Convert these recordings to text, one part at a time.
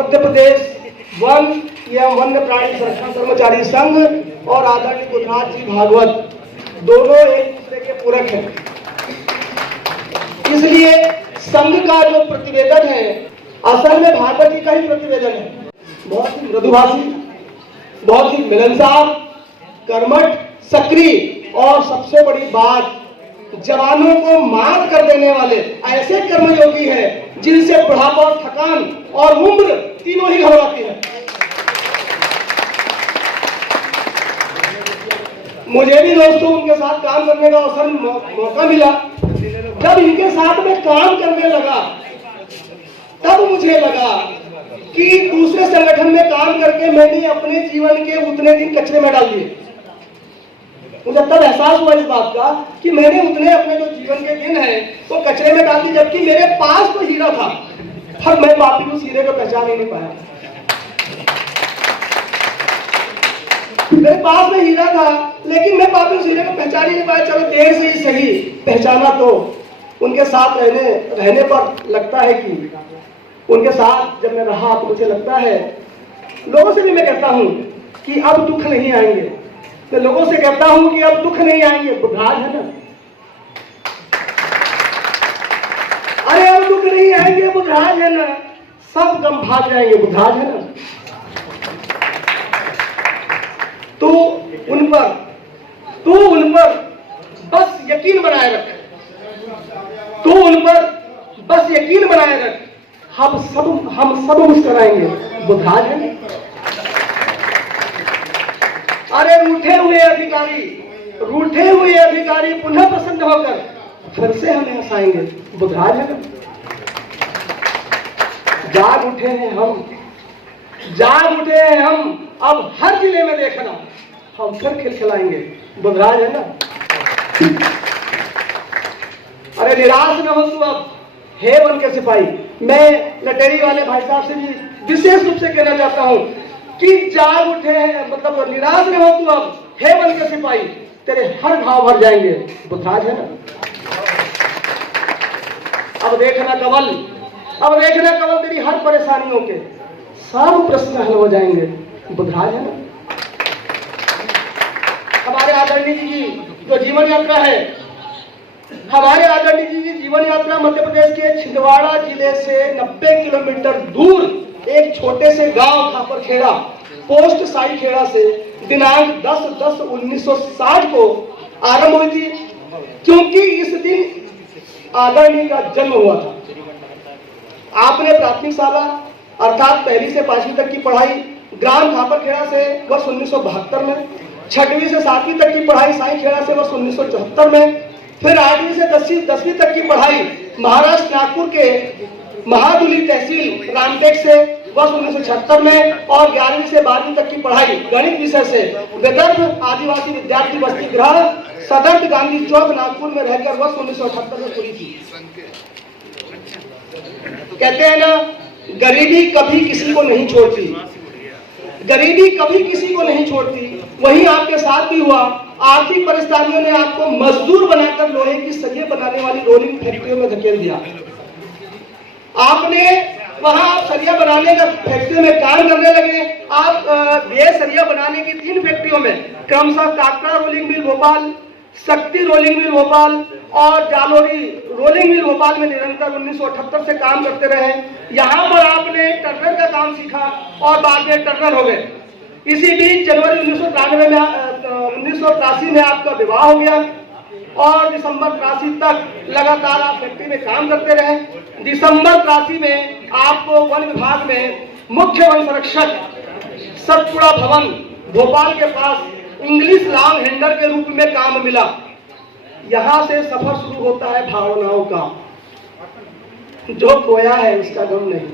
Madhya Pradesh one एवं वन्य प्राणी संरक्षण कर्मचारी संघ और आदरणीय बुधराज जी भागवत दोनों एक दूसरे के पूरक हैं। इसलिए संघ का जो प्रतिवेदन है असल में भागवत जी का ही प्रतिवेदन है। बहुत ही मृदुभाषी, बहुत ही मिलनसार, कर्मठ, सक्रिय और सबसे बड़ी बात जवानों को मात कर देने वाले ऐसे कर्मयोगी हैं जिनसे बुढ़ापा और थकान और उम्र तीनों ही घबराती है। मुझे भी दोस्तों उनके साथ काम करने का अवसर मौका मिला। जब इनके साथ में काम करने लगा तब मुझे लगा कि दूसरे संगठन में काम करके मैंने अपने जीवन के उतने दिन कचरे में डाल दिए। मुझे तब एहसास हुआ इस बात का कि मैंने उतने अपने जो जीवन के दिन हैं वो कचरे में डाल दिए, जबकि मेरे पास तो हीरा था पर मैं पापी उस हीरे को पहचान ही नहीं पाया। मेरे पास में हीरा था लेकिन मैं पापी उस हीरे को पहचान ही नहीं पाया। चलो देर से ही सही पहचाना तो उनके साथ रहने पर लगता है कि उनके साथ जब मैं रहा तो मुझे लगता है, लोगों से भी मैं कहता हूं कि अब दुख नहीं आएंगे। मैं लोगों से कहता हूं कि अब दुख नहीं आएंगे, बुधराज है ना। अरे अब दुख नहीं आएंगे, बुधराज है ना। सब गम भाग जाएंगे, बुधराज है ना। तो उन पर बस यकीन बनाए रख, हम सब मुस्कुराएंगे, बुधराज है ना। अरे रूठे हुए अधिकारी पुनः प्रसन्न होकर फिर से हमें हंसाएंगे, बुधराज है ना। जाग उठे हैं हम, अब हर जिले में देखना हम फिर खिलखिलाएंगे, बुधराज है ना। अरे निराश न हो तू अब, हे वन के सिपाही। मैं लटेरी वाले भाई साहब से भी विशेष रूप से कहना चाहता हूं कि जाग उठे हैं, मतलब निराश न हो तू अब, हे वन के सिपाही। तेरे हर घाव भर जाएंगे, बुधराज है ना। अब देखना कवल तेरी हर परेशानियों के सब प्रश्न हल हो जाएंगे, बुधराज है ना। हमारे आदरणीय जी की जो जीवन यात्रा है, हमारे आदरणीय जी की जीवन यात्रा मध्य प्रदेश के छिंदवाड़ा जिले से 90 किलोमीटर दूर एक छोटे से गांव खापरखेड़ा पोस्ट साईखेड़ा से दिनांक 10/10/1960 को आरंभ हुई थी, क्योंकि इस दिन आदरणीय का जन्म हुआ था। आपने प्राथमिक शाला अर्थात 1ली से 5वीं तक की पढ़ाई ग्राम खापरखेड़ा से वर्ष 1972 में, 6वीं से 7वीं तक की पढ़ाई साईखेड़ा से वर्ष 1974 में, फिर 8वीं से 10वीं तक की पढ़ाई महाराष्ट्र नागपुर के महादुली तहसील रामटेक से वर्ष 1976 में, और 11वीं से 12वीं तक की पढ़ाई गणित विषय से विदर्भ आदिवासी विद्यार्थी बस्ती गृह सदर गांधी चौक नागपुर में रहकर वर्ष 1978 में पूरी थी। कहते हैं ना, गरीबी कभी किसी को नहीं छोड़ती, वही आपके साथ भी हुआ। आर्थिक परेशानियों ने आपको मजदूर बनाकर लोहे की सरिया बनाने वाली रोलिंग फैक्ट्रियों में धकेल दिया। वहां आप सरिया बनाने का फैक्ट्री में काम करने लगे। आप ये सरिया बनाने की 3 फैक्ट्रियों में क्रमशः काकड़ा रोलिंग मिल भोपाल, शक्ति रोलिंग मिल भोपाल और जालोरी रोलिंग मिल भोपाल में निरंतर 1978 से काम करते रहे। यहाँ पर आपने टर्नर का काम सीखा और बाद में टर्नर हो गए। इसी बीच जनवरी 1983 में आपका विवाह हो गया और दिसंबर 83 तक लगातार आप फैक्ट्री में काम करते रहे। दिसंबर 83 में आपको वन विभाग में मुख्य वन संरक्षक सतपुड़ा भवन भोपाल के पास इंग्लिश लॉन्ग हैंडर के रूप में काम मिला। यहां से सफर शुरू होता है भावनाओं का। जो खोया है उसका गम नहीं,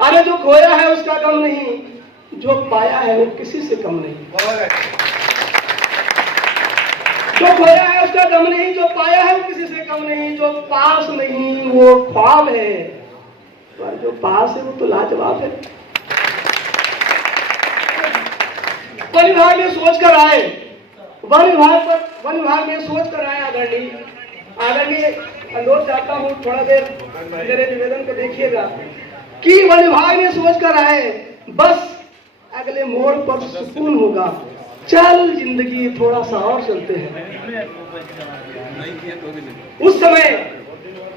अरे जो खोया है उसका गम नहीं, जो पाया है वो किसी से कम नहीं। जो खोया है उसका गम नहीं, जो पाया है वो किसी से कम नहीं। जो पास नहीं वो ख्वाब है, पर जो पास है वो तो लाजवाब है। वन विभाग में सोच कर आए, आदरणीय अनुरोध चाहता हूँ थोड़ा देर मेरे निवेदन को देखिएगा। कि वन विभाग ने सोच कर आए बस अगले मोड़ पर सुकून होगा, चल जिंदगी थोड़ा सा और चलते हैं। उस समय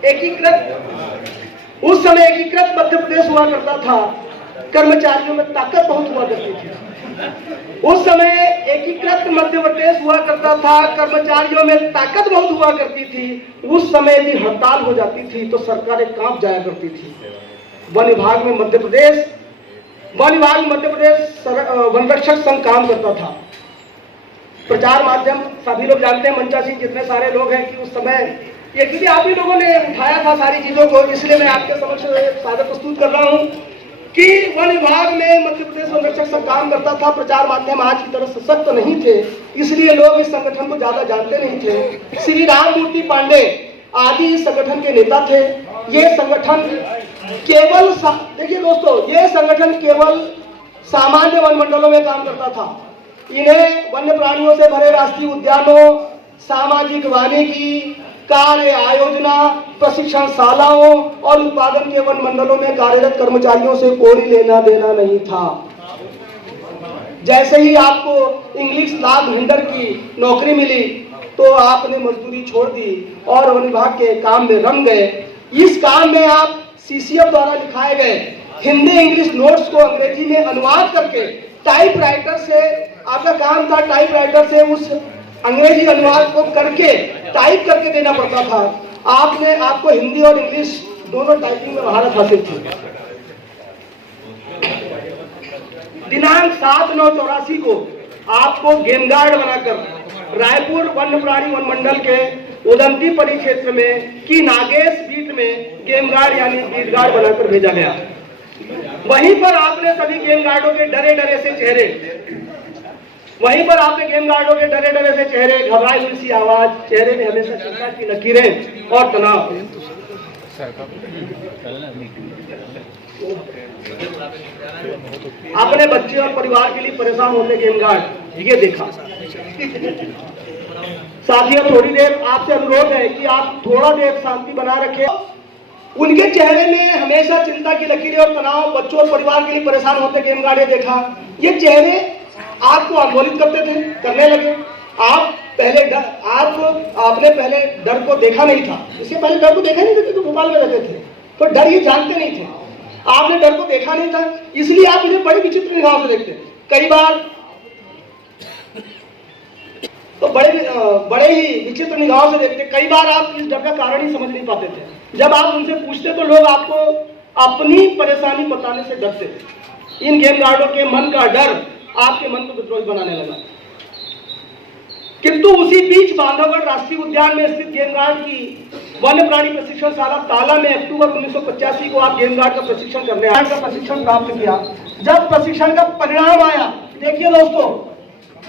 एकीकृत मध्य प्रदेश हुआ करता था, कर्मचारियों में ताकत बहुत हुआ करती थी। उस समय एकीकृत मध्य प्रदेश हुआ करता था, कर्मचारियों में ताकत बहुत हुआ करती थी। उस समय यदि हड़ताल हो जाती थी तो सरकारें कांप जाया करती थी। वन विभाग में मध्य प्रदेश वन रक्षक संघ काम करता था। प्रचार माध्यम सभी लोग जानते हैं, मंचा सिंह जितने सारे लोग हैं कि उस समय ये क्योंकि आप ही लोगों ने उठाया था सारी चीजों को, इसलिए मैं आपके समक्ष सादर प्रस्तुत कर रहा हूं कि वन विभाग में मध्य प्रदेश वन रक्षक संघ काम करता था। प्रचार माध्यम आज की तरह सशक्त नहीं थे, इसलिए लोग इस संगठन को ज्यादा जानते नहीं थे। श्री राम मूर्ति पांडे आदि इस संगठन के नेता थे। ये संगठन केवल देखिए दोस्तों, ये संगठन केवल सामान्य वन मंडलों में काम करता था। इन्हें वन्य प्राणियों से भरे राष्ट्रीय उद्यानों, सामाजिक वानिकी, कार्य आयोजना, प्रशिक्षणशालाओं और उत्पादन के वन मंडलों में कार्यरत कर्मचारियों से कोई लेना देना नहीं था। जैसे ही आपको इंग्लिश लॉ भेंडर की नौकरी मिली तो आपने मजदूरी छोड़ दी और वन विभाग के काम में रम गए। इस काम में आप सीसीएफ द्वारा लिखाए गए हिंदी इंग्लिश नोट्स को अंग्रेजी में अनुवाद करके टाइपराइटर से, आपका काम था टाइपराइटर से उस अंग्रेजी अनुवाद को करके टाइप करके देना पड़ता था। आपको हिंदी और इंग्लिश दोनों टाइपिंग में महारत हासिल थी। दिनांक 7/9/84 को आपको गेम गार्ड बनाकर रायपुर वन्य प्राणी वन मंडल के उदंती परिक्षेत्र में की नागेश बीट में गेम गार्ड यानी बीट गार्ड बनाकर भेजा गया। वहीं पर आपने सभी गेम गार्डों के डरे डरे से चेहरे, घबराई हुई सी आवाज, चेहरे में हमेशा चिंता की लकीरें और तनाव। अपने बच्चे और परिवार के लिए परेशान होते गेम गार्ड ये देखा। साथियों, थोड़ी देर आपसे अनुरोध है कि आप थोड़ा देर शांति बना रखें। उनके चेहरे में हमेशा चिंता की लकीरें और तनाव, बच्चों और परिवार के लिए परेशान होते गेम गार्ड ये देखा। ये चेहरे आपको आंदोलित करने लगे। आपने पहले डर को देखा नहीं था, इससे पहले डर को देखा नहीं था, तो भोपाल में रहते थे तो डर ये जानते नहीं थे। आपने डर को देखा नहीं था, इसलिए आप इन्हें बड़े विचित्र निगाहों से देखते। कई बार तो बड़े ही विचित्र निगाहों से देखते। कई बार आप इस डर का कारण ही समझ नहीं पाते थे। जब आप उनसे पूछते तो लोग आपको अपनी परेशानी बताने से डरते थे। इन गेम गार्डों के मन का डर आपके मन को विद्रोही बनाने लगा। किंतु उसी बीच बांधवगढ़ राष्ट्रीय उद्यान में स्थित गेम गार्ड की वन्य प्राणी प्रशिक्षणशाला ताला में अक्टूबर 1985 को आप गेम गार्ड का प्रशिक्षण प्राप्त किया। जब प्रशिक्षण का परिणाम आया, देखिए दोस्तों,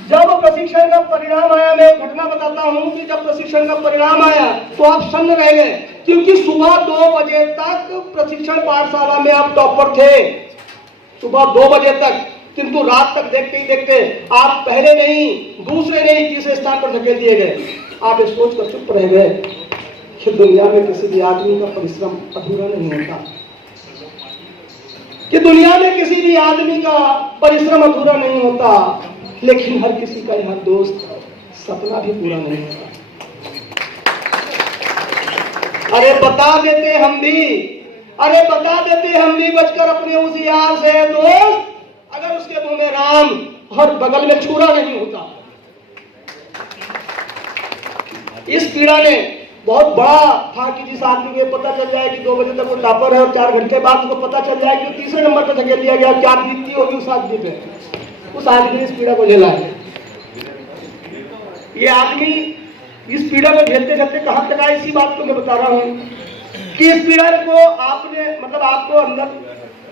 जब प्रशिक्षण का परिणाम आया, मैं घटना बताता हूं कि जब प्रशिक्षण का परिणाम आया तो आप सन्न रह गए, क्योंकि सुबह 2 बजे तक प्रशिक्षण पाठशाला में आप टॉपर थे, सुबह 2 बजे तक। किंतु रात तक देखते ही देखते आप पहले नहीं, दूसरे नहीं, तीसरे स्थान पर धकेल दिए गए। आप ये सोच कर चुप रह गए कि दुनिया में किसी भी आदमी का परिश्रम अधूरा नहीं होता, कि दुनिया में किसी भी आदमी का परिश्रम अधूरा नहीं होता, लेकिन हर किसी का यहाँ दोस्त सपना भी पूरा नहीं होता। अरे बता देते हम भी बचकर अपने उस यार से दोस्त, अगर उसके मुंह में राम और बगल में छुरा नहीं होता। इस पीड़ा ने बहुत बड़ा था कि जिस आदमी को पता चल जाए कि 2 बजे तक वो टॉपर है और 4 घंटे बाद उसको पता चल जाए कि तीसरे नंबर पर धकेल दिया गया, क्या बीतती होगी उस आदमी पे। उस आदमी ने इस पीड़ा को झेला है। ये आदमी इस पीड़ा को झेलते झेलते कहां तक आया, इसी बात को मैं बता रहा हूं कि इस पीड़ा को आपको अंदर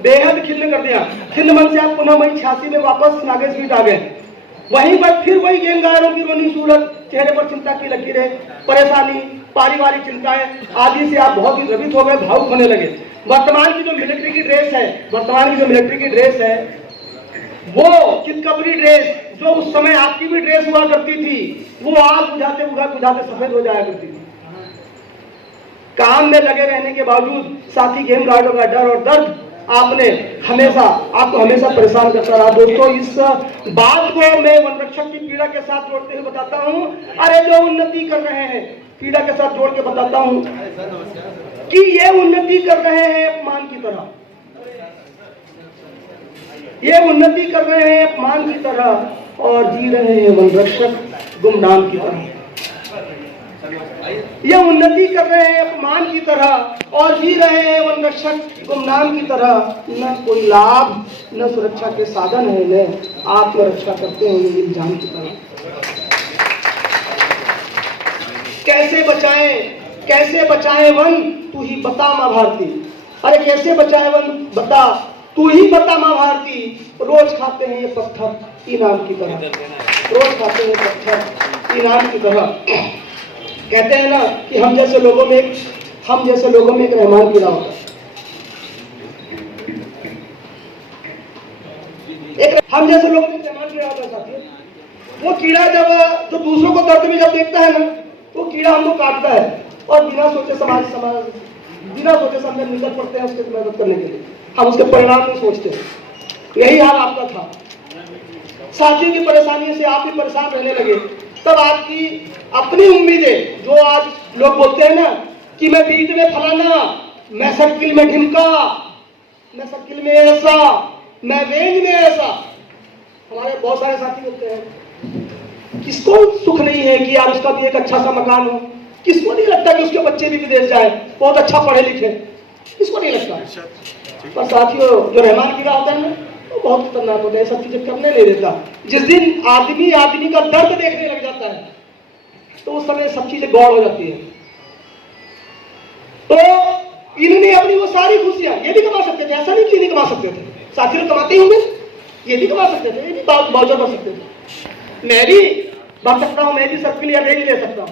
बेहद खिन्न कर दिया। खिन्न मन से आप पुनः मई 86 में वापस नागेश बीट आ गए। वहीं पर फिर वही गेम गार्डों की रोनी सूरत, चेहरे पर चिंता की लकीरें, परेशानी, पारिवारिक चिंताएं आदि से आप बहुत ही द्रवित हो गए, भावुक होने लगे। वर्तमान की जो मिलिट्री की ड्रेस है वो चितकबरी ड्रेस, जो उस समय आपकी भी ड्रेस हुआ करती थी, वो आग बुझाते बुझाते सफेद हो जाया करती थी। काम में लगे रहने के बावजूद साथी गेम गार्डों का डर और दर्द आपने हमेशा आपको हमेशा परेशान करता रहा। दोस्तों, इस बात को मैं वन रक्षक की पीड़ा के साथ जोड़ते हुए बताता हूं। अरे जो उन्नति कर रहे हैं, पीड़ा के साथ जोड़ के बताता हूं कि ये उन्नति कर रहे हैं अपमान की तरह, ये उन्नति कर रहे हैं अपमान की तरह और जी रहे हैं वन रक्षक गुमनाम की तरह। ये उन्नति कर रहे हैं अपमान की तरह और जी रहे हैं वन रक्षक गुमनाम की तरह। न कोई लाभ न सुरक्षा के साधन है, न आत्मरक्षा करते हैं ये इल्जाम की तरह। कैसे बचाएं वन, तू ही बता मां भारती। अरे कैसे बचाएं वन, बता तू ही बता मां भारती। रोज खाते हैं ये पत्थर इनाम की तरह, रोज खाते हैं पत्थर इनाम की तरह। कहते हैं ना कि हम जैसे लोगों में एक रहमान कीड़ा होता है। हम जैसे लोगों में रहमान कीड़ा होता है साथियों। वो कीड़ा जब जो दूसरों को दर्द में जब देखता है ना, वो कीड़ा हमको काटता है और बिना सोचे समझे निकल पड़ते हैं उसकी मदद करने के लिए। हम उसके परिणाम नहीं सोचते। यही हाल आपका था। साथियों की परेशानी से आप भी परेशान रहने लगे। तब आपकी अपनी उम्मीदें, जो आज लोग बोलते हैं ना कि मैं बीट में फलाना, मैं सर्किल में ढिमका, मैं सर्किल में ऐसा, मैं रेंज में ऐसा। हमारे बहुत सारे साथी होते हैं, किसको सुख नहीं है कि यार उसका भी एक अच्छा सा मकान हो। किसको नहीं लगता कि उसके बच्चे भी विदेश जाए, बहुत अच्छा पढ़े लिखे, किसको नहीं लगता। पर साथियों, जो रहमान कीड़ा होता है ना, वो बहुत खतरनाक होता है, सब चीजें करने नहीं देता। जिस दिन आदमी का दर्द देखने लग जाता है तो उस समय सब चीजें गौड़ हो जाती है। तो इन्होंने अपनी वो सारी खुशियां, ये भी कमा सकते थे, ऐसा नहीं कि नहीं कमा सकते थे। साथियों कमाते ही होंगे, ये भी कमा सकते थे, ये भी बाउचर कर सकते थे। मैं भी बढ़ सकता हूं, मैं भी सर्किल या रेंज ले सकता हूं,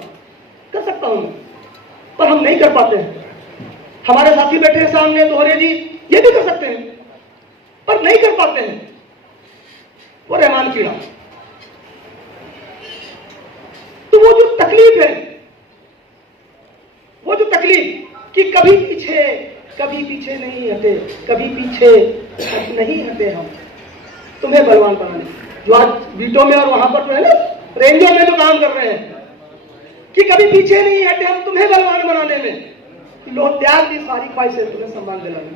कर सकता हूं, पर हम नहीं कर पाते हैं। हमारे साथी बैठे हैं सामने, दोहरे जी, ये भी कर सकते हैं पर नहीं कर पाते हैं। वो रहमान कीड़ा। तो वो जो तकलीफ है, वो जो तकलीफ कि कभी पीछे नहीं हटे, कभी पीछे नहीं हटे हम तुम्हें बलवान बनाने। जो आज बीटों में और वहां पर जो है ना रेंजों में जो काम कर रहे हैं कि कभी पीछे नहीं हटे हम तुम्हें बलवान बनाने में। लो त्याग दी सारी ख्वाहिश से तुम्हें सम्मान दिलाने।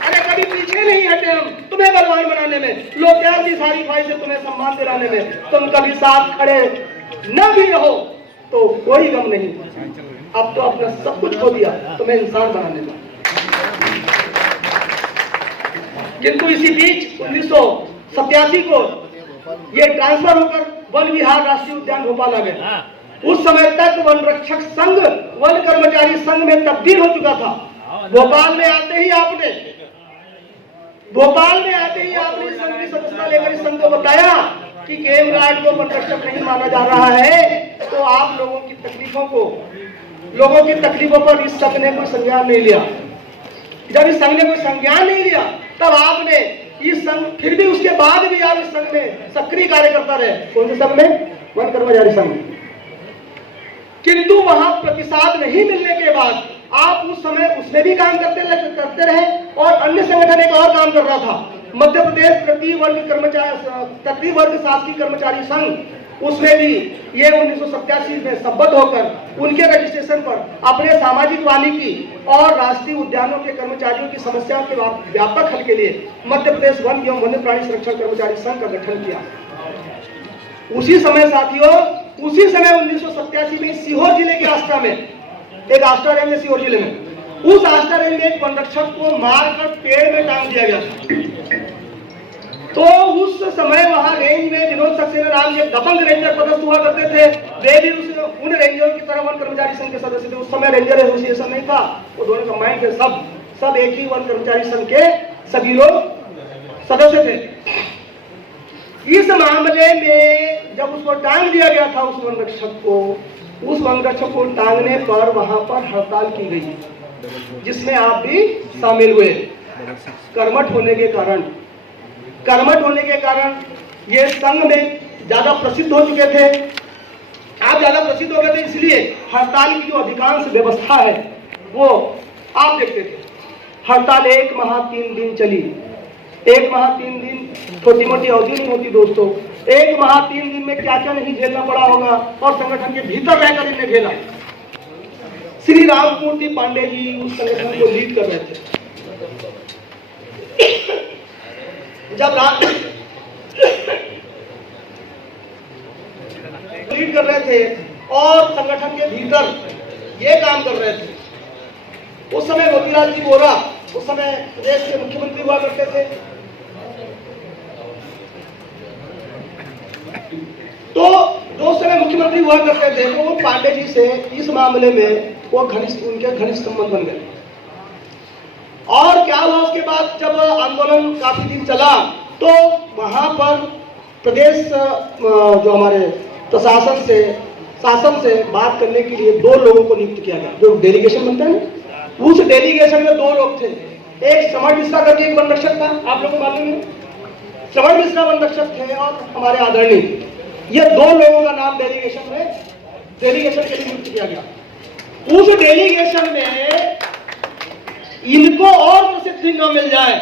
अरे कभी पीछे नहीं हटे हम तुम्हें बलवान बनाने में, लो त्याग दी सारी ख्वाहिश से तुम्हें सम्मान दिलाने में। तुम कभी साथ खड़े न भी रहो तो कोई गम नहीं, अब तो अपना सब कुछ खो दिया तुम्हें इंसान बनाने में। किंतु इसी बीच 1987 को ये ट्रांसफर होकर वन विहार राष्ट्रीय उद्यान भोपाल आ गया। उस समय तक वन रक्षक संघ वन कर्मचारी संघ में तब्दील हो चुका था। भोपाल में आते ही आपने संघ की सदस्यता लेकर इस संघ को बताया कि गेम गार्ड को वन रक्षक नहीं माना जा रहा है, तो आप लोगों की तकलीफों पर इस संघ ने कोई संज्ञान नहीं लिया। जब इस संघ ने कोई संज्ञान नहीं लिया, तब आपने इस संघ, फिर भी उसके बाद भी आप इस संघ में सक्रिय कार्य करता रहे। कौन से संघ में? वन कर्मचारी संघ। किंतु वहां प्रतिसाद नहीं मिलने के बाद आप उस समय उसमें भी काम करते रहे और अन्य संगठन एक और काम कर रहा था, मध्य प्रदेश तृतीय वर्ग शासकीय कर्मचारी संघ। उसमें भी ये 1987 में संबद्ध होकर उनके रजिस्ट्रेशन पर अपने सामाजिक वानिकी और राष्ट्रीय उद्यानों के कर्मचारियों की समस्याओं के व्यापक हल के लिए मध्य प्रदेश वन एवं वन्य प्राणी संरक्षण कर्मचारी संघ का गठन किया। उसी समय साथियों, 1987 में सीहोर जिले के आष्टा में एक आष्टा रेंज है, सीहोर जिले में, उस आष्टा रेंज में एक वन रक्षक को मारकर पेड़ में टांग दिया गया था। तो उस समय वहां रेंज में विनोद सक्सेना नाम के दबंग रेंजर पदस्थ हुआ करते थे। वे भी उन रेंजरों की तरह वन कर्मचारी संघ के सदस्य थे। उस समय रेंजर एसोसिएशन नहीं था, वो दोनों कंबाइंड थे, सब एक ही वन कर्मचारी संघ के सभी लोग सदस्य थे। इस मामले में जब उसको टांग दिया गया था, उस वन रक्षक को टांगने पर वहां पर हड़ताल की गई, जिसमें आप भी शामिल हुए। कर्मठ होने के कारण ये संघ में ज्यादा प्रसिद्ध हो चुके थे। आप ज्यादा प्रसिद्ध हो गए थे, इसलिए हड़ताल की जो अधिकांश व्यवस्था है वो आप देखते थे हड़ताल 1 माह 3 दिन चली। 1 माह 3 दिन छोटी मोटी अवधि नहीं होती दोस्तों। 1 माह 3 दिन में क्या क्या नहीं झेलना पड़ा होगा, और संगठन के भीतर रहकर इन्हें झेला। श्री राममूर्ति पांडे जी उस संगठन को लीड कर रहे थे। जब लीड कर रहे थे और संगठन के भीतर ये काम कर रहे थे, उस समय मोतीलाल जी वोरा उस समय प्रदेश के मुख्यमंत्री हुआ करते थे। तो जो समय मुख्यमंत्री हुआ करते थे तो वो पांडे जी से इस मामले में वो उनके घनिष्ठ संबंध बन गए। और क्या हुआ उसके बाद, जब आंदोलन काफी दिन चला तो वहां पर प्रदेश जो हमारे प्रशासन से शासन से बात करने के लिए 2 लोगों को नियुक्त किया गया, जो डेलीगेशन बनते हैं। उस डेलीगेशन में 2 लोग थे, एक श्रवण मिश्रा करके एक वन रक्षक था, आप लोगों को मालूम है। श्रवण मिश्रा वन रक्षक थे और हमारे आदरणीय, ये 2 लोगों का नाम डेलीगेशन के लिए नियुक्त किया गया। उस डेलीगेशन में इनको और प्रसिद्धि न मिल जाए,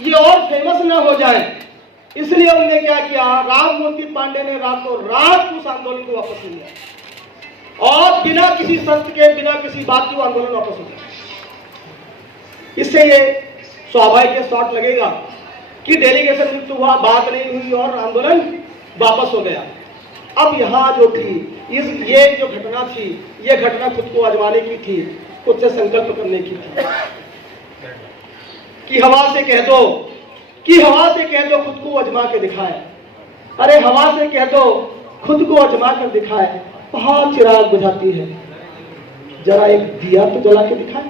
ये और फेमस न हो जाए, इसलिए उन्होंने क्या किया, राममूर्ति पांडे ने रातों रात उस आंदोलन को वापस लिया और बिना किसी शर्त के, बिना किसी बात के आंदोलन वापस हो गया। इससे ये स्वाभाविक शॉट लगेगा कि डेलीगेशन नियुक्त हुआ, बात नहीं हुई और आंदोलन वापस हो गया। अब यहाँ जो थी ये जो घटना थी, ये घटना खुद को आजमाने की थी, खुद से संकल्प करने की थी कि हवा से कह दो, खुद को आजमा के दिखाए। अरे हवा से कह दो, खुद को आजमा कर दिखाए। पहाड़ चिराग बुझाती है, जरा एक दिया तो जला के दिखाए।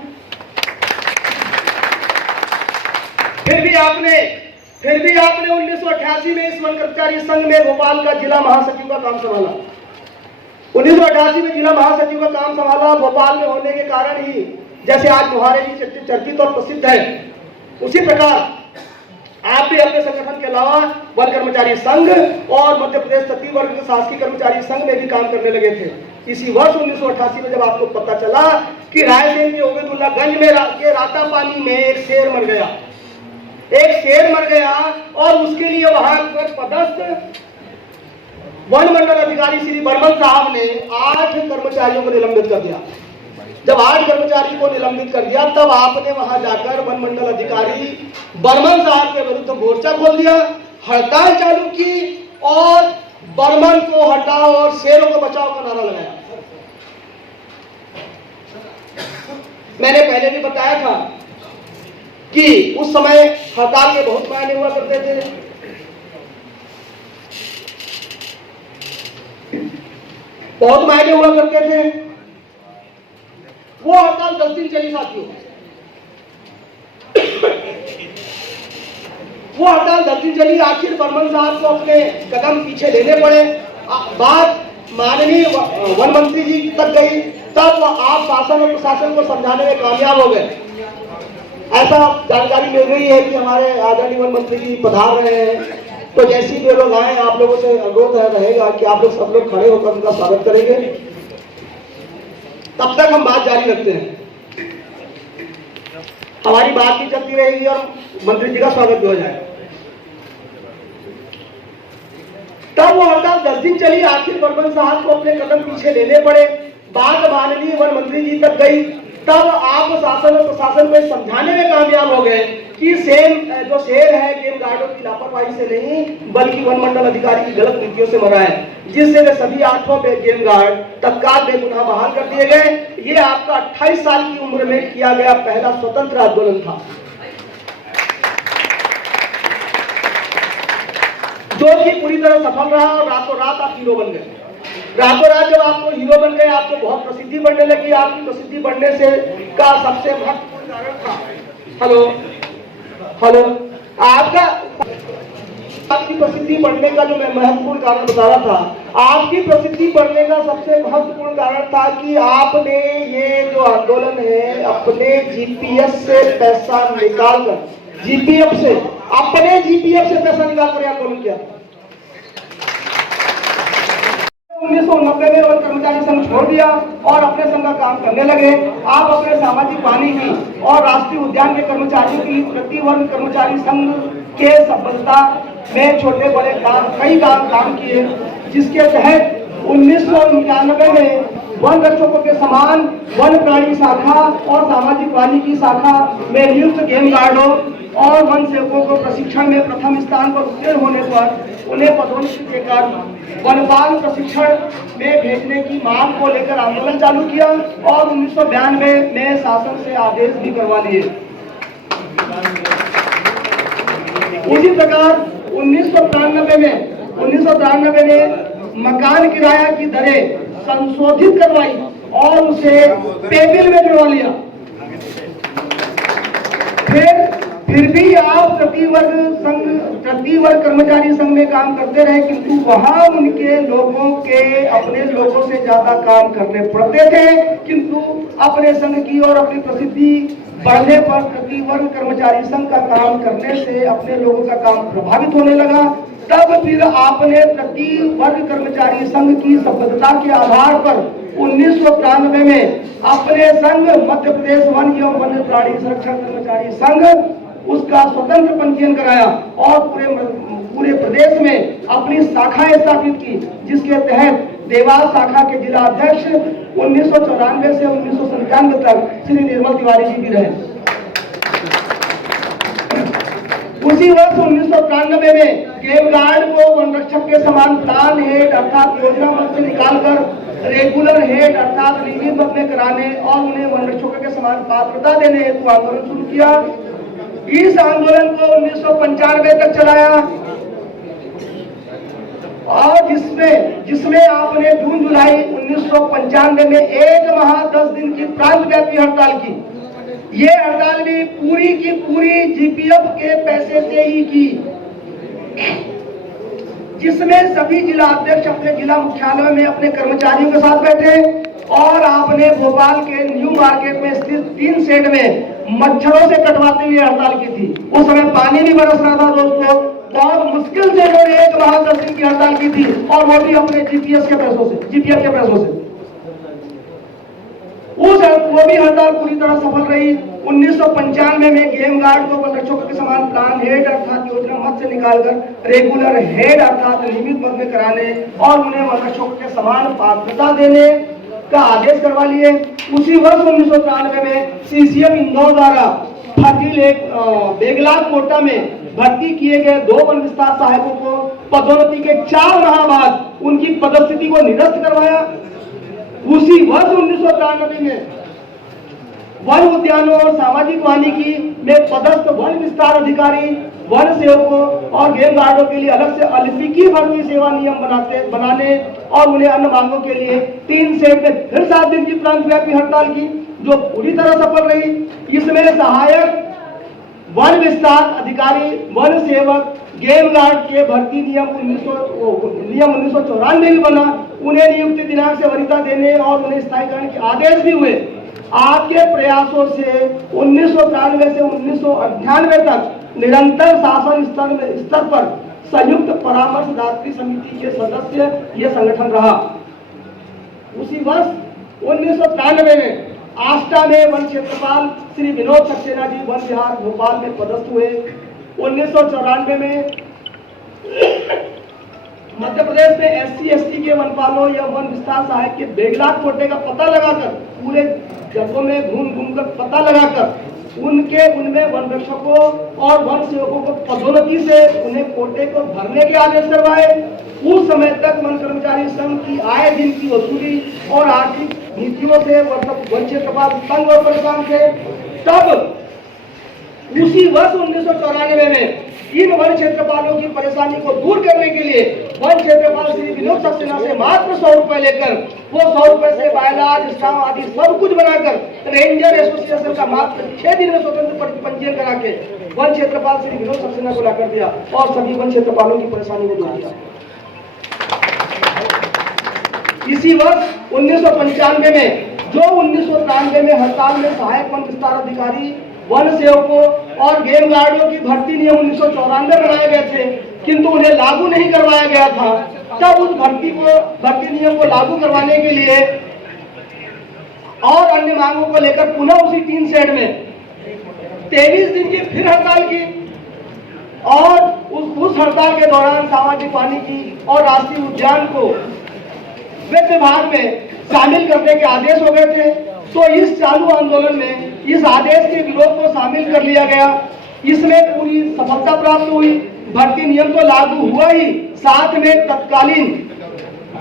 फिर भी आपने 1988 में इस वन कर्मचारी संघ में भोपाल का जिला महासचिव का काम संभाला। 1988 में जिला महासचिव का काम संभाला। भोपाल में होने के कारण ही जैसे आज मुहारे जी चर्चित और प्रसिद्ध है, उसी प्रकार आप भी अपने संगठन के अलावा वन कर्मचारी संघ और मध्य प्रदेश तृतीय वर्ग के शासकीय कर्मचारी संघ में भी काम करने लगे थे। इसी वर्ष 1988 में जब आपको पता चला कि रायसेन के उबैदुल्लागंज में रातापानी में एक शेर मर गया और उसके लिए वहां पर पदस्थ वन मंडल अधिकारी श्री बर्मन साहब ने 8 कर्मचारियों को निलंबित कर दिया। जब 8 कर्मचारी को निलंबित कर दिया, तब आपने वहां जाकर वन मंडल अधिकारी बर्मन साहब के विरुद्ध मोर्चा खोल दिया, हड़ताल चालू की और बर्मन को हटाओ और शेरों को बचाओ का नारा लगाया। मैंने पहले भी बताया था कि उस समय हड़ताल के बहुत मायने हुआ करते थे। बहुत मायने हुआ करते थे। वो हड़ताल 10 दिन चली साथियों। वो हड़ताल 10 दिन चली। आखिर बर्मन साहब को अपने कदम पीछे लेने पड़े। बात माननीय वन मंत्री जी तक गई, तब आप शासन और प्रशासन को समझाने में कामयाब हो गए। ऐसा जानकारी मिल रही है कि हमारे आदरणीय वन मंत्री जी पधार रहे हैं, तो जैसे ही लोग आए, आप लोगों से अनुरोध रहेगा कि आप लोग सब लोग खड़े होकर उनका स्वागत करेंगे। तब तक हम बात जारी रखते हैं, हमारी बात भी चलती रहेगी और मंत्री जी का स्वागत भी हो जाएगा। तब वो हड़ताल 10 दिन चली। आखिर बर्मन साहब को अपने कदम पीछे लेने पड़े। बात माननीय वन मंत्री जी तक गई, तब आप शासन और प्रशासन को समझाने में कामयाब हो गए कि जो शेर है गेम गार्डों की लापरवाही से नहीं, बल्कि वन मंडल अधिकारी की गलत नीतियों से मरा है, जिससे वे सभी 8 गेम गार्ड तत्काल बेगुनाह बहाल कर दिए गए। ये आपका 28 साल की उम्र में किया गया पहला स्वतंत्र आंदोलन था, जो कि पूरी तरह सफल रहा और रातों रात आप हीरो बन गए। रातों रात जब आपको हीरो बन गए, आपको बहुत प्रसिद्धि बढ़ने लगी। आपकी प्रसिद्धि बढ़ने से का सबसे महत्वपूर्ण कारण था, हेलो आपकी प्रसिद्धि बढ़ने का जो मैं महत्वपूर्ण कारण बता रहा था, आपकी प्रसिद्धि बढ़ने का सबसे महत्वपूर्ण कारण था कि आपने ये जो आंदोलन है अपने जीपीएफ से पैसा निकालकर, अपने जीपीएफ से पैसा निकालकर आंदोलन किया। 1990 में वन कर्मचारी संघ छोड़ दिया और अपने संघ का काम करने लगे। आप अपने सामाजिक वानिकी और राष्ट्रीय उद्यान के कर्मचारियों के लिए प्रति वन कर्मचारी संघ के सफलता में छोटे बड़े कई काम किए, जिसके तहत 1999 में वन रक्षकों के समान वन प्राणी शाखा और सामाजिक वानिकी शाखा में नियुक्त गेम गार्डों और वन सेवकों को प्रशिक्षण में प्रथम स्थान पर उत्तीर्ण होने पर उन्हें पदोन्नति देकर वनपाल प्रशिक्षण में भेजने की मांग को लेकर आंदोलन चालू किया और 1992 में शासन से आदेश भी करवा लिए। उसी प्रकार 1993 में मकान किराया की दरें संशोधित करवाई और उसे पे बिल में जुड़वा लिया। फिर भी आप प्रति वर्ग कर्मचारी संघ में काम करते रहे, किंतु वहां उनके लोगों के अपने लोगों से ज्यादा काम करने पड़ते थे, किंतु अपने संघ की और अपनी प्रसिद्धि बढ़ने पर प्रति वर्ग कर्मचारी संघ का काम करने से अपने लोगों का काम प्रभावित होने लगा। तब फिर आपने प्रति वर्ग कर्मचारी संघ की सफलता के आधार पर 1993 में अपने संघ मध्य प्रदेश वन एवं वन्य प्राणी संरक्षण कर्मचारी संघ उसका स्वतंत्र पंजीयन कराया और पूरे प्रदेश में अपनी शाखाएं स्थापित की, जिसके तहत देवास शाखा के जिला अध्यक्ष 1994 से 1997 तक श्री निर्मल तिवारी जी भी रहे। उसी वर्ष 1993 में गेम गार्ड को वन रक्षक के समान प्लान हेड अर्थात योजना मद से निकालकर रेगुलर हेड अर्थात नियमित मद में कराने और उन्हें वन रक्षकों के समान पात्रता देने हेतु आंदोलन शुरू किया। इस आंदोलन को 1995 तक चलाया और जिसमें आपने जून जुलाई 1995 में 1 माह 10 दिन की प्रांत व्यापी हड़ताल की। ये हड़ताल भी पूरी की पूरी जीपीएफ के पैसे से ही की, जिसमें सभी जिला अध्यक्ष अपने जिला मुख्यालय में अपने कर्मचारियों के साथ बैठे और आपने भोपाल के न्यू मार्केट में स्थित 3 शेड में मच्छरों से कटवाते हुए हड़ताल की थी। उस समय पानी नहीं बरस रहा था दोस्तों, बहुत मुश्किल से उन्होंने 1 माह 10 दिन की हड़ताल की थी और वो भी अपने जीपीएफ के पैसों से। वो भी हड़ताल पूरी तरह सफल रही। 1995 में गेम गार्ड को वन रक्षकों के समान प्लान हेड अर्थात योजना मद से निकालकर रेगुलर हेड अर्थात नियमित मद में कराने और उन्हें वन रक्षकों के समान पात्रता देने का आदेश करवा लिए। उसी वर्ष 1993 में सीसीएम इंदौर द्वारा बेगलाक कोटा में भर्ती किए गए 2 वन विस्तार सहायकों को पदोन्नति के 4 माह बाद उनकी पदस्थिति को निरस्त करवाया। उसी वर्ष 1993 में वन उद्यानों और सामाजिक वानिकी में पदस्थ वन विस्तार अधिकारी, वन सेवकों और गेम गार्डों के लिए अलग से अलिपिकी भर्ती सेवा नियम बनाने और उन्हें अन्य मांगों के लिए 3 शेड में फिर 7 दिन की प्रांत व्यापी हड़ताल की, जो पूरी तरह सफल रही। इसमें सहायक वन विस्तार अधिकारी, वन सेवक, गेम गार्ड के भर्ती नियम 1994 भी बना। उन्हें नियुक्ति दिनांक से वरीयता देने और उन्हें स्थायीकरण के आदेश भी हुए। आपके प्रयासों से 1993 से 1998 तक निरंतर शासन स्तर पर संयुक्त परामर्शदात्री समिति के सदस्य ये संगठन रहा। उसी वर्ष 1993 में आष्टा में वन क्षेत्रपाल श्री विनोद सक्सेना जी वन विहार भोपाल में पदस्थ हुए। 1994 में मध्य प्रदेश में SC/ST के वनपालों या वन विस्तार सहायक के बेगलाक कोटे का पता लगाकर पूरे जगहों में घूम कर पता लगाकर उनमें वन रक्षकों और वन सेवकों को पदोन्नति से उन्हें कोटे को भरने के आदेश करवाए। उस समय तक वन कर्मचारी संघ की आय दिन की वसूली और आर्थिक नीतियों से वन क्षेत्रपाल तंग और परेशान थे। तब उसी वर्ष 1994 में इन वन क्षेत्रपालों की परेशानी को दूर करने के लिए वन क्षेत्रपाल श्री विनोद सक्सेना से मात्र 100 रुपए लेकर वो 100 रुपए से बायलाज स्टाम्प आदि सब कुछ बनाकर रेंजर एसोसिएशन का मात्र 6 दिन में स्वतंत्र पंजीयन करा के वन क्षेत्रपाल श्री विनोद सक्सेना को लाकर दिया और सभी वन क्षेत्रपालों की परेशानी को दूर किया। इसी वर्ष 1995 में जो 1993 में हड़ताल में सहायक वन विस्तार अधिकारी, वन सेवकों और गेम गार्डों की भर्ती नियम 1994 बनाए गए थे, किंतु उन्हें लागू नहीं करवाया गया था। तब उस भर्ती नियम को लागू करवाने के लिए और अन्य मांगों को लेकर पुनः उसी टीन शेड में 23 दिन की फिर हड़ताल की और उस हड़ताल के दौरान सामाजिक वानिकी और राष्ट्रीय उद्यान को वित्त विभाग में शामिल करने के आदेश हो गए थे। तो इस चालू आंदोलन में इस आदेश के विरोध को शामिल कर लिया गया। इसमें पूरी सफलता प्राप्त हुई, भर्ती नियम तो लागू हुआ ही, साथ में तत्कालीन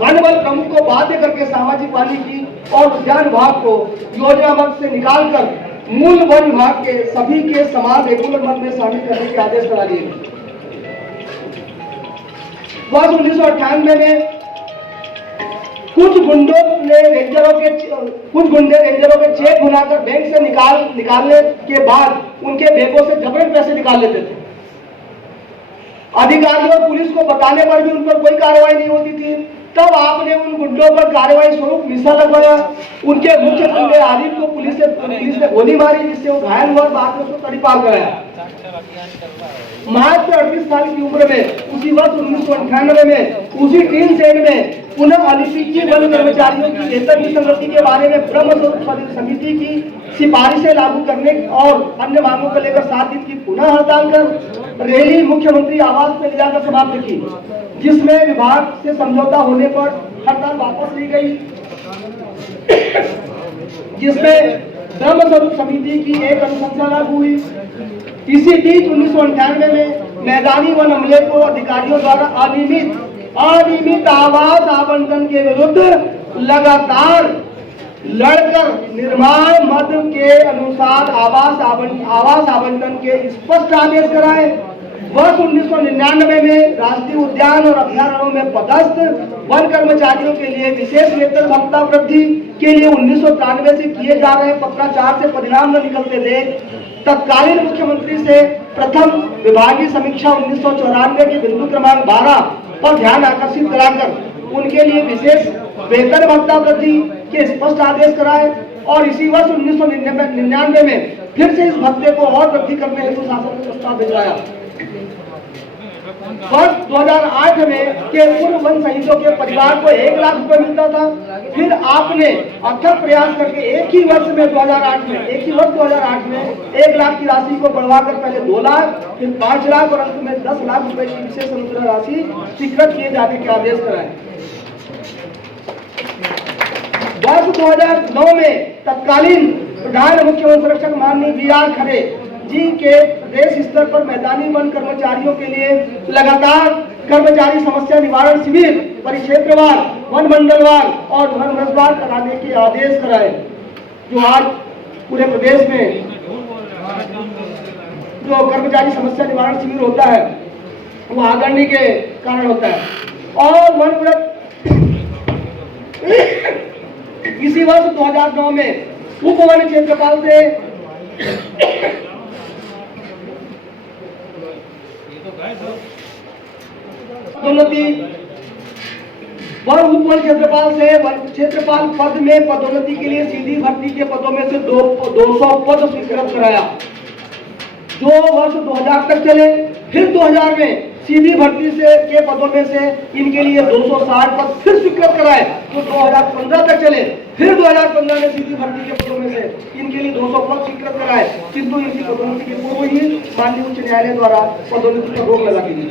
वन बल प्रमुख को बाध्य करके सामाजिक वानिकी और उद्यान विभाग को योजना मद से निकालकर मूल वन विभाग के सभी के समान रेगुलर मद में शामिल करने के आदेश करा दिए। वर्ष 1998 में कुछ गुंडे रेंजरों के चेक बनाकर बैंक से निकालने के बाद उनके बैंकों से जबरन पैसे निकाल लेते थे। अधिकारियों और पुलिस को बताने पर भी उन पर कोई कार्रवाई नहीं होती थी। तब आपने उन गुंडों पर कार्रवाई स्वरूप मिसा लगवाया। उनके मुख्य गुंडे आरिफ को पुलिस ने गोली मारी, जिससे वो घायल हुआ और बाद में उसको तड़ीपार कराया। मात्र 38 साल की उम्र में उसी वर्ष 1998 में उसी टीन शेड में पुनः अलिपिंची वन कर्मचारियों की वेतन विसंगति के बारे में ब्रह्मस्वरूप समिति की सिफारिशें लागू करने और अन्य मांगों को लेकर 7 दिन की पुनः हड़ताल कर रैली मुख्यमंत्री आवास में ले जाकर समाप्त की, जिसमें विभाग से समझौता होने पर हड़ताल वापस ली गई, जिसमें ब्रह्मस्वरूप समिति की एक अनुशंसा लागू हुई। इसी बीच 1998 में मैदानी वन अमले को अधिकारियों द्वारा अनियमित आवास आवंटन के विरुद्ध लगातार लड़कर निर्माण मद के अनुसार आवास आवंटन के स्पष्ट आदेश कराए। वर्ष 1999 में राष्ट्रीय उद्यान और अभयारण्यों में पदस्थ वन कर्मचारियों के लिए विशेष वेतन भत्ता वृद्धि के लिए 1993 से किए जा रहे पत्राचार से परिणाम न निकलते थे। तत्कालीन मुख्यमंत्री से प्रथम विभागीय समीक्षा 1994 के बिंदु क्रमांक 12 पर ध्यान आकर्षित कराकर उनके लिए विशेष वेतन भत्ता वृद्धि के स्पष्ट आदेश कराए और इसी वर्ष 1999 में फिर से इस भत्ते को और वृद्धि करने हेतु शासन ने प्रस्ताव भिजवाया। वर्ष 2008 में के पूर्व वन शहीदों के परिवार को 1 लाख रुपए मिलता था। फिर आपने अथक प्रयास करके एक ही वर्ष 2008 में 1 लाख की राशि को बढ़वाकर पहले 2 लाख, फिर 5 लाख और अंत में 10 लाख रुपए की विशेष अनुग्रह राशि स्वीकृत किए जाने के आदेश कराए। वर्ष 2009 में तत्कालीन प्रधान मुख्य वन संरक्षक माननीय BR खरे जी के प्रदेश स्तर पर मैदानी वन कर्मचारियों के लिए लगातार कर्मचारी समस्या निवारण शिविर परिक्षेत्रवार, वन मंडलवार और वन रसवार कराने के आदेश कराए। जो आज पूरे प्रदेश में जो कर्मचारी समस्या निवारण शिविर होता है वो आगरणी के कारण होता है। और वन इसी वर्ष 2009 में उप वन क्षेत्रपाल से पदोन्नति वन उप वन क्षेत्रपाल पद में पदोन्नति के लिए सीधी भर्ती के पदों में से 200 पद स्वीकृत कराया, जो वर्ष 2000 तक चले। फिर 2000 में सीधी भर्ती के पदों में से इनके लिए 260 पद फिर स्वीकृत कराए, जो 2015 तक चले। फिर 2015 में सीधी भर्ती के पदों में से इनके लिए 200 पद स्वीकृत कराए, किंतु इनकी पदोन्नति के पूर्व ही माननीय उच्च न्यायालय द्वारा पदोन्नति पर रोक लगा दी गई।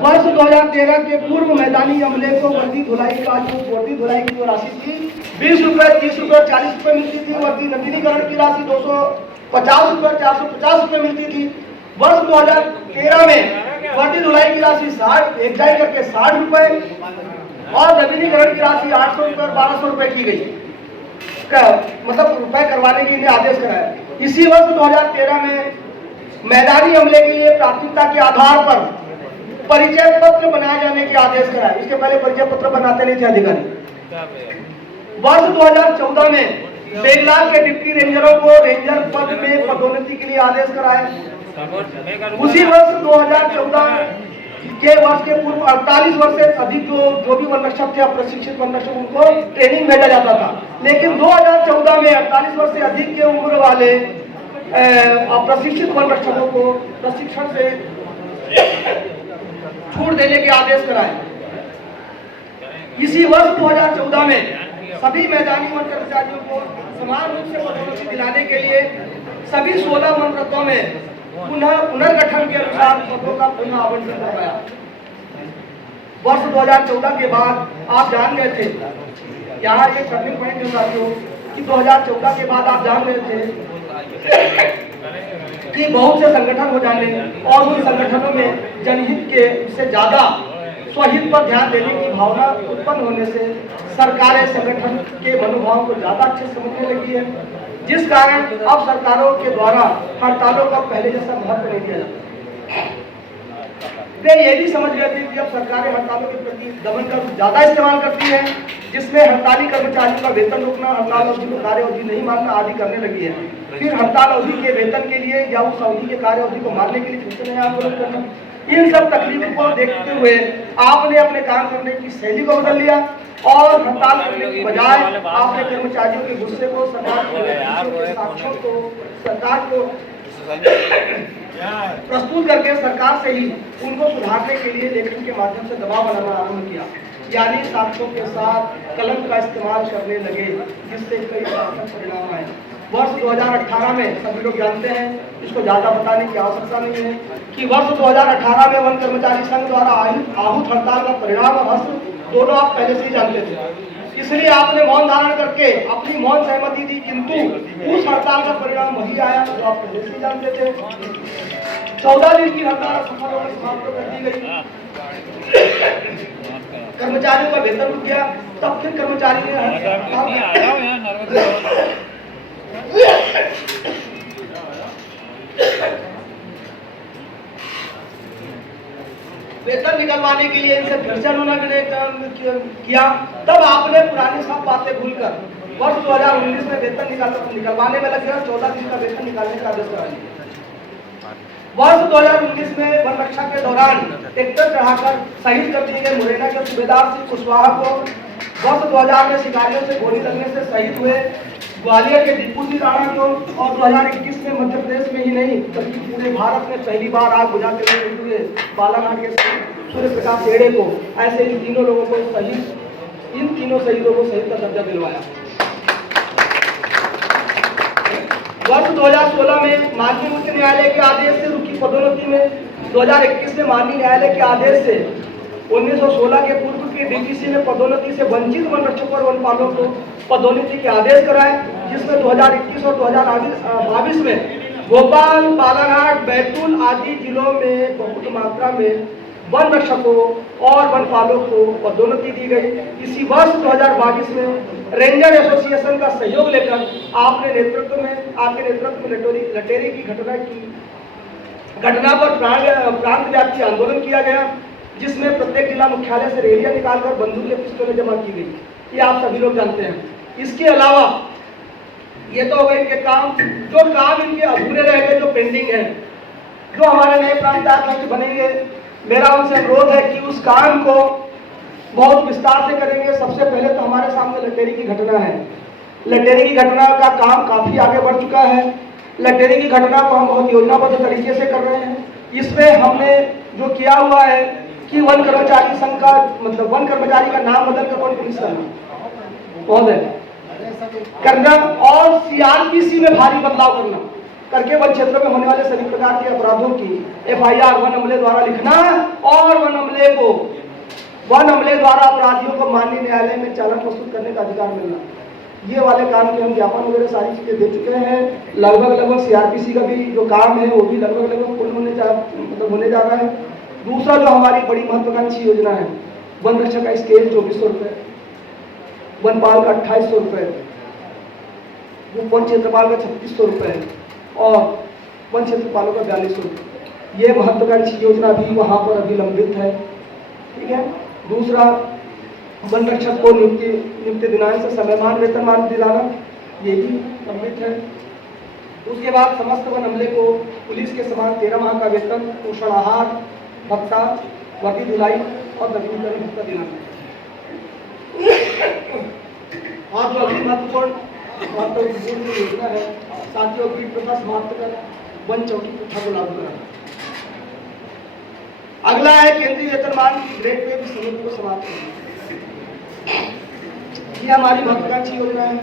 वर्ष 2013 के पूर्व मैदानी अमले को वर्दी धुलाई की जो राशि थी 20 रुपए, 30 रुपए, 40 रुपए मिलती थी। वर्दी नवीनीकरण की राशि 250 रुपए, 450 रुपए मिलती थी। वर्ष 2013 में वर्दी धुलाई की राशि 60 रुपए और नवीनीकरण की राशि 800 रुपए और 1200 रुपए की गई, मतलब रुपए करवाने के लिए आदेश कराया। इसी वर्ष 2013 में मैदानी अमले के लिए प्राथमिकता के आधार पर परिचय पत्र बनाए जाने के आदेश कराए। इसके पहले परिचय पत्र बनाते नहीं थे अधिकारी। वर्ष 2014 में बेगलाल के डिप्टी रेंजरों को रेंजर पद में पदोन्नति के लिए आदेश कराए। उसी वर्ष 2014 के वर्ष के पूर्व 48 वर्ष से अधिक जो भी वन रक्षक थे, प्रशिक्षित वन रक्षक, उनको ट्रेनिंग भेजा जाता था। लेकिन 2014 में 48 वर्ष से अधिक के उम्र वाले प्रशिक्षित वन रक्षकों को प्रशिक्षण से छूट देने के आदेश कराए। इसी वर्ष 2014 में सभी मैदानी वन कर्मचारियों को समान रूप से पदोन्नति दिलाने के लिए सभी 16 मनरतों में पुनर्गठन के अनुसार पदों का पुनः आवंटन करवाया। वर्ष 2014 के बाद आप जान गए थे, यहाँ एक टर्निंग पॉइंट है साथियों, कि 2014 के बाद आप जान रहे थे कि बहुत से संगठन हो जाने और उन संगठनों में जनहित के से ज्यादा स्वहित पर ध्यान देने की भावना उत्पन्न होने से सरकारें संगठन के मनोभाव को ज्यादा अच्छे समझने लगी है, जिस कारण अब सरकारों के द्वारा हड़तालों का पहले जैसा महत्व नहीं दिया जाता। वे ये भी समझ गए थे कि अब सरकारें हड़तालों के प्रति दमन का ज्यादा इस्तेमाल करती हैं, जिसमें हड़ताली कर्मचारियों का वेतन रोकना, हड़ताल अवधि को कार्य अवधि नहीं मानना आदि करने लगी है। फिर हड़ताल अवधि के वेतन के लिए या उस अवधि के कार्य अवधि को मारने के लिए फिर से नया आंदोलन करना। इन सब तकलीफों को देखते हुए आपने अपने काम करने की शैली को बदल लिया और हड़ताल करने की बजाय आपने कर्मचारियों के गुस्से को, सरकार को प्रस्तुत करके सरकार से ही उनको सुधारने के लिए लेखन के माध्यम से दबाव बनाना आरंभ किया, यानी साक्ष्यों के साथ कलम का इस्तेमाल करने लगे, जिससे कई सार्थक परिणाम आए। वर्ष 2018 में सभी लोग जानते हैं, इसको ज्यादा बताने की आवश्यकता नहीं है कि वर्ष 2018 में वन कर्मचारी संघ द्वारा आहूत हड़ताल का परिणाम और असर दोनों आप पहले से ही जानते थे, इसलिए आपने मौन धारण करके अपनी मौन सहमति दी, किंतु उस हड़ताल का परिणाम वही आया जो आप पहले से ही जानते थे। 14 दिन की हड़ताल सफल होकर समाप्त कर दी गई, कर्मचारियों का वेतन रुक गया, तब फिर कर्मचारी ने वेतन निकलवाने के लिए इनसे फिर से उन्होंने किया। तब आपने पुरानी सब बातें भूलकर वर्ष 2019 में वेतन निकलवाने में लग गया, 14 दिन का वेतन निकालने का आदेश करा दिया। वर्ष 2019 में वन रक्षा के दौरान ट्रैक्टर चढ़ाकर शहीद कर दिए गए मुरैना के सूबेदार सिंह कुशवाहा को वर्ष 2000 में शिकारियों से गोली लगने से शहीद हुए ग्वालियर के दीपू सिंह राणा को और 2021 में मध्य प्रदेश में ही नहीं बल्कि पूरे भारत में पहली बार आग बुझाते हुए शहीद हुए बालाघाट के सूर्य प्रकाश एड़े को, ऐसे इन तीनों लोगों को शहीद, इन तीनों शहीदों को शहीद का दर्जा दिलवाया। वर्ष 2016 में माननीय उच्च न्यायालय के आदेश से रुकी पदोन्नति में 2021 में माननीय न्यायालय के आदेश से 1916 के पूर्व के डीटीसी ने पदोन्नति से वंचित वन रक्षकों और वनपालों को पदोन्नति के आदेश कराए, जिसमें 2021 और 2022 में भोपाल, बालाघाट, बैतूल आदि जिलों में बहुत मात्रा में वन रक्षकों और वनपालों को पदोन्नति दी गई। इसी वर्ष 2022 में रेंजर एसोसिएशन का सहयोग लेकर आपके नेतृत्व में लटेरी की घटना पर प्रांत व्यापी आंदोलन किया गया, जिसमें प्रत्येक जिला मुख्यालय से रैलियां निकालकर बंदूक या पिस्तौलें जमा की गई। ये आप सभी लोग जानते हैं। इसके अलावा ये तो हो गए इनके काम, जो काम इनके अधूरे रह गए, जो पेंडिंग है, जो हमारे नए प्रांत बनेंगे, मेरा उनसे अनुरोध है कि उस काम को बहुत विस्तार से करेंगे। सबसे पहले तो हमारे सामने लटेरी की घटना है। लटेरी की घटना का काम काफी आगे बढ़ चुका है। लटेरी की घटना को हम बहुत योजनाबद्ध तरीके से कर रहे हैं। इसमें हमने जो किया हुआ है कि वन कर्मचारी संघ का मतलब वन कर्मचारी का नाम बदलकर वन पुलिस करना और सीआरपीसी में भारी बदलाव करके वन क्षेत्रों में होने वाले सभी प्रकार के अपराधों की एफआईआर वन अमले द्वारा लिखना और वन अमले द्वारा अपराधियों को माननीय न्यायालय में चालान प्रस्तुत करने का अधिकार मिलना। ये वाले काम के हम ज्ञापन वगैरह सारी चीजें दे चुके हैं। लगभग सीआरपीसी का भी जो काम है वो भी लगभग पूर्ण होने जा रहा है। दूसरा जो हमारी बड़ी महत्वाकांक्षी योजना है, वन रक्षक का स्केल 2400 रुपये, वनपाल का 2800 रुपये, वन क्षेत्रपाल का 3600 रुपये और वन क्षेत्रपालों का 4200 रुपये। ये महत्वाकांक्षी योजना भी वहाँ पर अभी लंबित है। ठीक है। दूसरा, वन रक्षक को नियुक्ति दिनांक से समयमान वेतनमान दिलाना, ये भी लंबित है। उसके बाद समस्त वन अमले को पुलिस के समान 13 माह का वेतन, पोषण आहार भत्ता, वर्दी धुलाई और नवीनीकरण भत्ता देना है। और जो अगली महत्वपूर्ण योजना है, साथियों, बीट प्रथा समाप्त कर वन चौकी प्रथा को लागू करना। अगला है केंद्रीय वेतनमान की ग्रेड पे भी समिति को समाप्त करना। ये हमारी महत्वाकांक्षी योजना है।